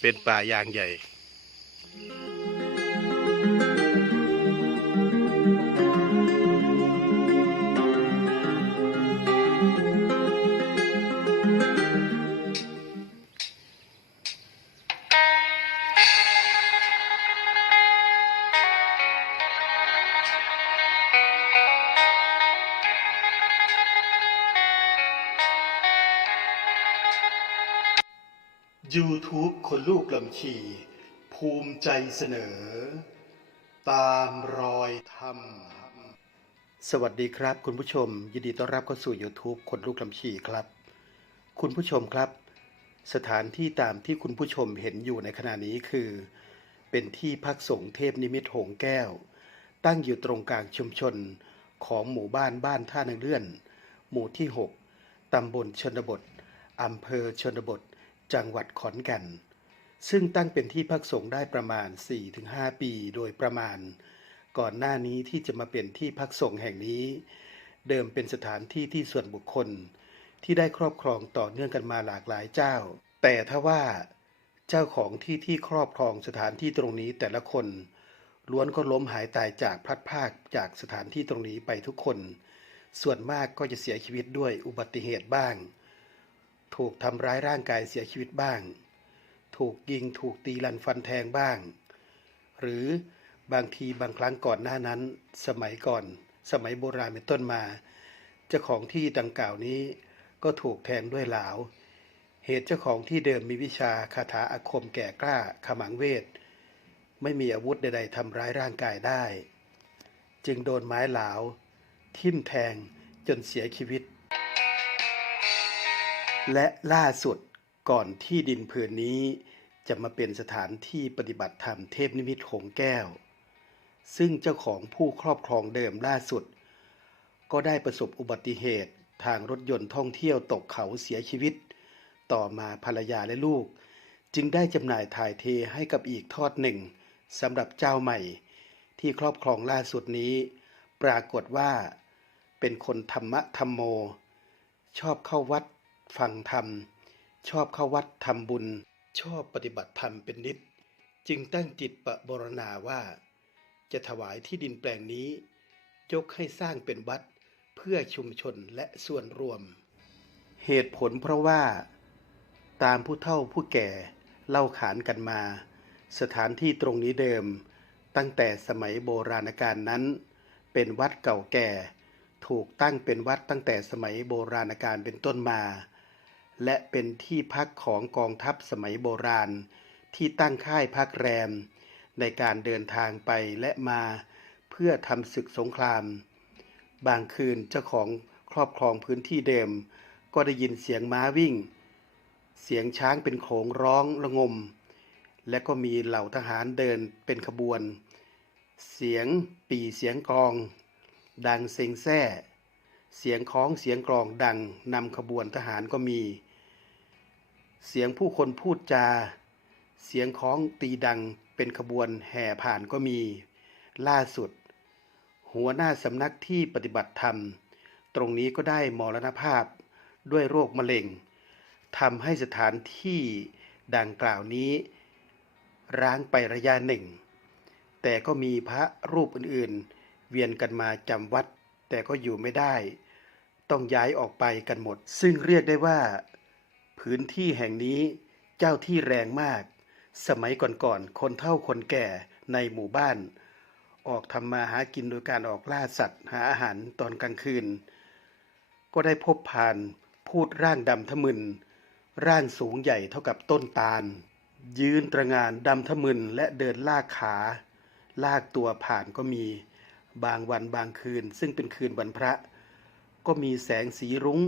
เป็นป่ายางใหญ่ YouTube คนลูกลำชีภูมิใจเสนอ ตามรอยธรรม สวัสดีครับ คุณผู้ชม ยินดีต้อนรับเข้าสู่ YouTube คนลูกลำชีครับ คุณผู้ชมครับ สถานที่ตามที่คุณผู้ชมเห็นอยู่ในขณะนี้คือ เป็นที่พักสงฆ์เทพนิมิตหงแก้ว ตั้งอยู่ตรงกลางชุมชนของหมู่บ้านบ้านท่าในเลื่อน หมู่ที่ 6 ตำบลชนบทอำเภอชนบท จังหวัดขอนแก่น ซึ่งตั้งเป็นที่พักสงฆ์ได้ประมาณ 4-5 ปีโดยประมาณ ก่อนหน้านี้ที่จะมาเป็นที่พักสงฆ์แห่งนี้ เดิมเป็นสถานที่ที่ส่วนบุคคล ที่ได้ครอบครองต่อเนื่องกันมาหลากหลายเจ้า แต่ถ้าว่า เจ้าของที่ที่ครอบครองสถานที่ตรงนี้แต่ละคน ล้วนก็ล้มหายตายจากพลัดพรากจากสถานที่ตรงนี้ไปทุกคน ส่วนมากก็จะเสียชีวิตด้วยอุบัติเหตุบ้าง ถูกทำร้ายร่างกายเสียชีวิตบ้าง ถูกยิงถูกตีลันฟันแทงบ้าง หรือบางทีบางครั้งก่อนหน้านั้น สมัยก่อน สมัยโบราณเป็นต้นมา เจ้าของที่ดังกล่าวนี้ก็ถูกแทงด้วยหลาว เหตุเจ้าของที่เดิมมีวิชาคาถาอาคมแก่กล้าขมังเวท ไม่มีอาวุธใดๆทำร้ายร่างกายได้ จึงโดนไม้หลาว ทิ่มแทงจนเสียชีวิต และล่าสุดก่อนที่ดินผืนนี้จะมาเป็นสถานที่ปฏิบัติธรรมเทพนิมิตหงแก้ว ซึ่งเจ้าของผู้ครอบครองเดิมล่าสุด ก็ได้ประสบอุบัติเหตุทางรถยนต์ท่องเที่ยวตกเขาเสียชีวิต ต่อมาภรรยาและลูก จึงได้จำหน่ายถ่ายเทให้กับอีกทอดหนึ่งสำหรับเจ้าใหม่ ที่ครอบครองล่าสุดนี้ ปรากฏว่า เป็นคนธรรมะธรรมโม ชอบเข้าวัด ฟังธรรม ชอบเข้าวัดทำบุญ ชอบปฏิบัติธรรมเป็นนิด จึงตั้งจิตประบรณาว่า จะถวายที่ดินแปลงนี้ ยกให้สร้างเป็นวัดเพื่อชุมชนและส่วนรวม เหตุผลเพราะว่า ตามผู้เฒ่าผู้แก่เล่าขานกันมา สถานที่ตรงนี้เดิม ตั้งแต่สมัยโบราณกาลนั้น เป็นวัดเก่าแก่ ถูกตั้งเป็นวัดตั้งแต่สมัยโบราณกาลเป็นต้นมา และเป็นที่พักของกองทัพสมัยโบราณ ที่ตั้งค่ายพักแรม ในการเดินทางไปและมาเพื่อทำศึกสงคราม บางคืนเจ้าของครอบครองพื้นที่เดิม ก็ได้ยินเสียงม้าวิ่ง เสียงช้างเป็นโขงร้องระงม และก็มีเหล่าทหารเดินเป็นขบวน เสียงปีเสียงกอง ดังเซ็งแซ่เสียงคล้องเสียงกลองดังนำขบวนทหารก็มี เสียงผู้คนพูดจา เสียงคล้องตีดังเป็นขบวนแห่ผ่านก็มี ล่าสุด หัวหน้าสำนักที่ปฏิบัติธรรม ตรงนี้ก็ได้มรณภาพด้วยโรคมะเร็งทำให้สถานที่ดังกล่าวนี้ ร้างไประยะหนึ่ง แต่ก็มีพระรูปอื่นๆ เวียนกันมาจำวัด แต่ก็อยู่ไม่ได้ ต้องย้ายออกไปกันหมด ซึ่งเรียกได้ว่า พื้นที่แห่งนี้เจ้าที่แรงมาก สมัยก่อนๆ คนเฒ่าคนแก่ในหมู่บ้าน ออกทำมาหากินโดยการออกล่าสัตว์หาอาหารตอนกลางคืน ก็ได้พบผ่านพูดร่างดำทะมึน ร่างสูงใหญ่เท่ากับต้นตาล ยืนตระงานดำทะมึนและเดินลากขา ลากตัวผ่านก็มี บางวันบางคืน ซึ่งเป็นคืนวันพระ ก็มีแสงสีรุ้ง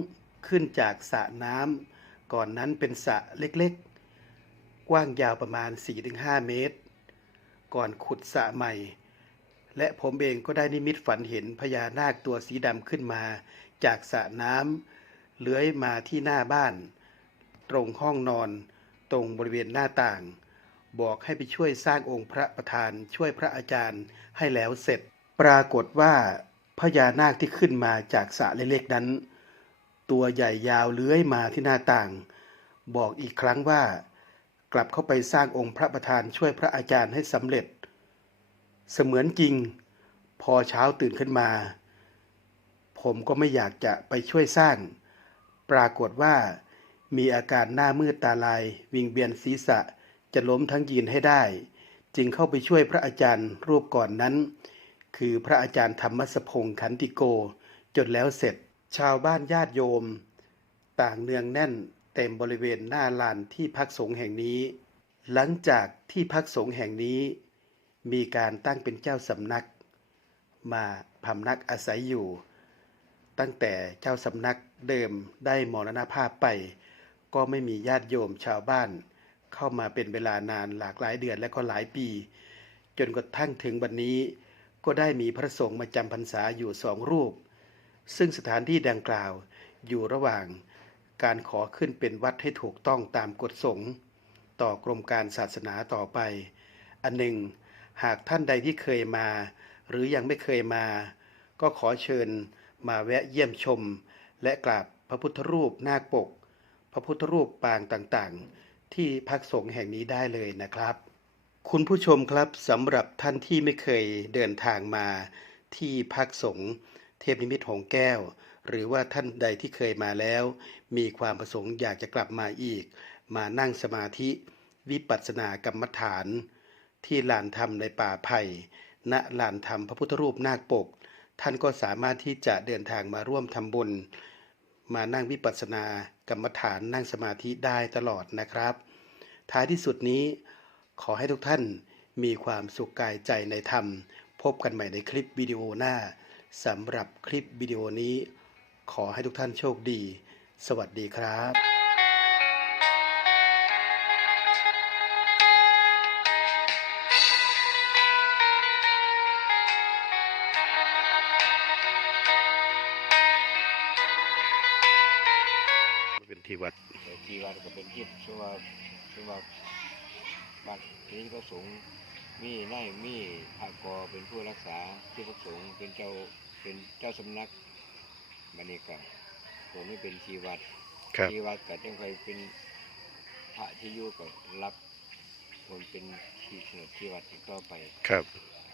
ขึ้นจากสระน้ำ ก่อนนั้นเป็นสระเล็กๆ กว้างยาวประมาณ 4-5 เมตร ก่อนขุดสระใหม่ และผมเองก็ได้นิมิตฝันเห็นพญานาคตัวสีดำขึ้นมา จากสระน้ำเลื้อยมาที่หน้าบ้าน ตรงห้องนอน ตรงบริเวณหน้าต่าง บอกให้ไปช่วยสร้างองค์พระประธานช่วยพระอาจารย์ให้แล้วเสร็จ ปรากฏว่าพญานาคที่ขึ้นมาจากสระเล็กๆนั้น ตัวใหญ่ยาวเลื้อยมาที่หน้าต่าง บอกอีกครั้งว่า กลับเข้าไปสร้างองค์พระประธานช่วยพระอาจารย์ให้สำเร็จ เสมือนจริง พอเช้าตื่นขึ้นมา ผมก็ไม่อยากจะไปช่วยสร้าง ปรากฏว่า มีอาการหน้ามืดตาลาย วิงเวียนศีรษะจะล้มทั้งยืนให้ได้ จึงเข้าไปช่วยพระอาจารย์รูปก่อนนั้น คือพระอาจารย์ธรรมสพงศ์ขันติโก จนแล้วเสร็จ ชาวบ้านญาติโยม ต่างเนืองแน่นเต็มบริเวณหน้าลานที่พักสงฆ์แห่งนี้ หลังจากที่พักสงฆ์แห่งนี้ มีการตั้งเป็นเจ้าสำนัก มาพำนักอาศัยอยู่ ตั้งแต่เจ้าสำนักเดิมได้มรณภาพไป ก็ไม่มีญาติโยมชาวบ้าน เข้ามาเป็นเวลานานหลากหลายเดือนและก็หลายปี จนกระทั่งถึงวันนี้ ก็ได้มีพระสงฆ์มาจำพรรษาอยู่สองรูป ซึ่งสถานที่ดังกล่าวอยู่ระหว่างการขอขึ้นเป็นวัดให้ถูกต้องตามกฎสงฆ์ต่อกรมการศาสนาต่อไป อันหนึ่ง หากท่านใดที่เคยมา หรือยังไม่เคยมา ก็ขอเชิญมาแวะเยี่ยมชม และกราบพระพุทธรูปนาคปก พระพุทธรูปปางต่างๆ ที่พักสงฆ์แห่งนี้ได้เลยนะครับ คุณผู้ชมครับสำหรับท่านที่ไม่เคยเดินทางมาที่พักสงฆ์ เทพนิมิตหงแก้ว หรือว่าท่านใดที่เคยมาแล้ว มีความประสงค์อยากจะกลับมาอีก มานั่งสมาธิ วิปัสสนากรรมฐาน ที่ลานธรรมในป่าไผ่ณลานธรรมพระพุทธรูปนาคปก ท่านก็สามารถที่จะเดินทางมาร่วมทำบุญ มานั่งวิปัสสนากรรมฐานนั่งสมาธิได้ตลอดนะครับ ท้ายที่สุดนี้ ขอให้ทุกท่านมีความสุขกายใจในธรรม พบกันใหม่ในคลิปวิดีโอหน้า สำหรับคลิปวิดีโอนี้ ขอให้ทุกท่านโชคดี สวัสดีครับเป็นที่วัดแต่ที่วัดก็เป็นที่ชื่อว่าชื่อว่าบ้านนี้พระสงฆ์ มีนายมีพระกอเป็นผู้รักษาที่พระสงฆ์เป็นเจ้าเป็นเจ้าสำนักบันนี้ก็ผมนี่เป็นที่วัดครับที่วัดก็จังเคยเป็นพระที่อยู่ก็รับคนเป็นที่ขนดที่วัดอีกต่อไปครับค